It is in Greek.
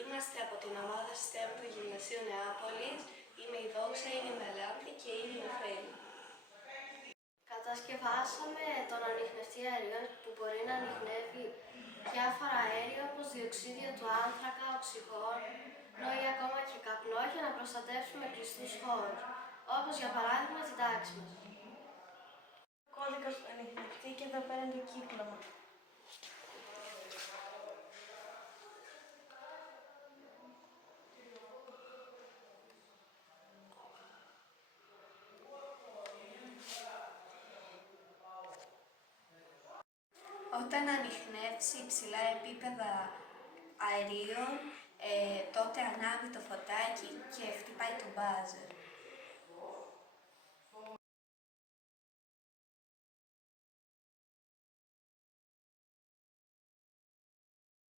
Είμαστε από την ομάδα STEM του Γυμνασίου Νεάπολης. Είμαι η Δόξα, είναι η Μελάνθη και είναι η Νεφέλη. Κατασκευάσαμε τον ανιχνευτή αερίων που μπορεί να ανιχνεύει διάφορα αέρια όπως διοξείδιο του άνθρακα, οξυγόνο ή ακόμα και καπνό για να προστατεύσουμε κλειστούς χώρους, όπως για παράδειγμα την τάξη μας. Ο κώδικας του ανιχνευτή και εδώ πέρα είναι το κύκλωμα. Όταν ανιχνεύσει υψηλά επίπεδα αερίων, τότε ανάβει το φωτάκι και χτυπάει το μπάζερ.